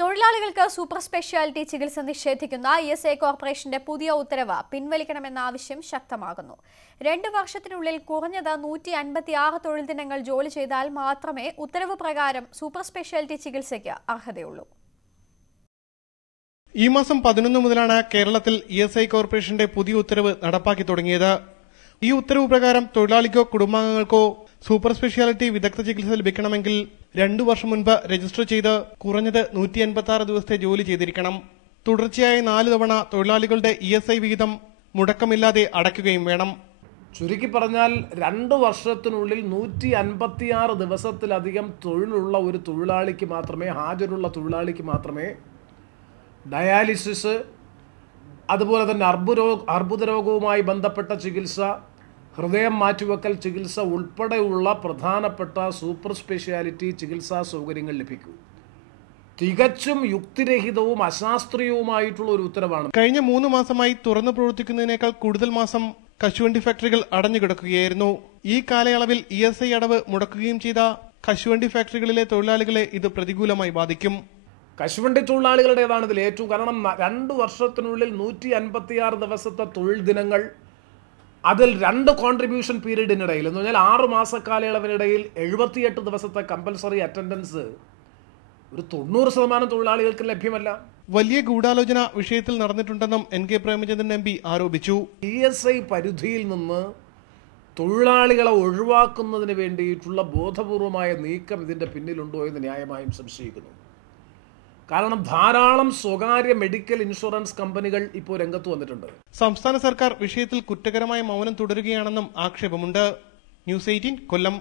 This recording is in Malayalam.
തൊഴിലാളികൾക്ക് സൂപ്പർ സ്പെഷ്യാലിറ്റി ചികിത്സ നിഷേധിക്കുന്ന ഇഎസ്ഐ കോർപ്പറേഷന്റെ പുതിയ ഉത്തരവ് പിൻവലിക്കണമെന്ന ആവശ്യം ശക്തമാകുന്നു. 2 വർഷത്തിനുള്ളിൽ കുറഞ്ഞത് 156 തൊഴിൽ ദിനങ്ങൾ ജോലി ചെയ്താൽ മാത്രമേ ഉത്തരവ് പ്രകാരം സൂപ്പർ സ്പെഷ്യാലിറ്റി ചികിത്സയ്ക്ക് അർഹതയുള്ളൂ. ഈ മാസം 11 മുതലാണ് കേരളത്തിൽ ഇഎസ്ഐ കോർപ്പറേഷന്റെ പുതിയ ഉത്തരവ് നടപ്പാക്കി തുടങ്ങിയത്. ഈ ഉത്തരവ് പ്രകാരം തൊഴിലാളിക്കോ കുടുംബാംഗങ്ങൾക്കോ സൂപ്പർ സ്പെഷ്യാലിറ്റി വിദഗ്ധ ചികിത്സ ലഭിക്കണമെങ്കിൽ 2 വർഷം മുൻപ് രജിസ്റ്റർ ചെയ്ത് കുറഞ്ഞത് 156 ദിവസത്തെ ജോലി ചെയ്തിരിക്കണം. തുടർച്ചയായ 4 തവണ തൊഴിലാളികളുടെ ഇഎസ്ഐ വിഹിതം മുടക്കമില്ലാതെ അടയ്ക്കുകയും വേണം. ചുരുക്കി പറഞ്ഞാൽ 2 വർഷത്തിനുള്ളിൽ 156 ദിവസത്തിലധികം തൊഴിലുള്ള ഒരു തൊഴിലാളിക്ക് മാത്രമേ, ഹാജരുള്ള തൊഴിലാളിക്ക് മാത്രമേ ഡയാലിസിസ്, അതുപോലെ തന്നെ അർബുദ രോഗവുമായി ബന്ധപ്പെട്ട ചികിത്സ, ഹൃദയം മാറ്റിവെക്കൽ ചികിത്സ ഉൾപ്പെടെയുള്ള പ്രധാനപ്പെട്ട സൂപ്പർ സ്പെഷ്യാലിറ്റി ചികിത്സാ സൗകര്യങ്ങൾ ലഭിക്കൂ. തികച്ചും യുക്തിരഹിതവും അശാസ്ത്രീയവുമായിട്ടുള്ള ഒരു ഉത്തരവാണ്. കഴിഞ്ഞ 3 മാസമായി തുറന്നു പ്രവർത്തിക്കുന്നതിനേക്കാൾ കൂടുതൽ മാസം കശുവണ്ടി ഫാക്ടറികൾ അടഞ്ഞുകിടക്കുകയായിരുന്നു. ഈ കാലയളവിൽ ഇഎസ്ഐ അടവ് മുടക്കുകയും ചെയ്ത കശുവണ്ടി ഫാക്ടറികളിലെ തൊഴിലാളികളെ ഇത് പ്രതികൂലമായി ബാധിക്കും. കശുവണ്ടി തൊഴിലാളികളുടേതാണ് ഇതിൽ ഏറ്റവും. കാരണം 2 വർഷത്തിനുള്ളിൽ 156 ദിവസത്തെ തൊഴിൽ ദിനങ്ങൾ, അതിൽ 2 കോൺട്രിബ്യൂഷൻ പീരീഡിനിടയിൽ എന്ന് പറഞ്ഞാൽ 6 മാസ കാലയളവിനിടയിൽ 78 ദിവസത്തെ കമ്പൽസറി അറ്റൻഡൻസ് ഒരു 90% തൊഴിലാളികൾക്ക് ലഭ്യമല്ല. വലിയ ഗൂഢാലോചന വിഷയത്തിൽ നടന്നിട്ടുണ്ടെന്നും NK പ്രേമചന്ദ്രൻ MP ആരോപിച്ചു. ESI പരിധിയിൽ നിന്ന് തൊഴിലാളികളെ ഒഴിവാക്കുന്നതിന് വേണ്ടിയിട്ടുള്ള ബോധപൂർവമായ നീക്കം ഇതിൻ്റെ പിന്നിലുണ്ടോ എന്ന് ന്യായമായും സംശയിക്കുന്നു. കാരണം ധാരാളം സ്വകാര്യ മെഡിക്കൽ ഇൻഷുറൻസ് കമ്പനികൾ ഇപ്പോൾ രംഗത്ത് വന്നിട്ടുണ്ട്. സംസ്ഥാന സർക്കാർ വിഷയത്തിൽ കുറ്റകരമായ മൗനം തുടരുകയാണെന്നും ആക്ഷേപമുണ്ട്. ന്യൂസ് 18 കൊല്ലം.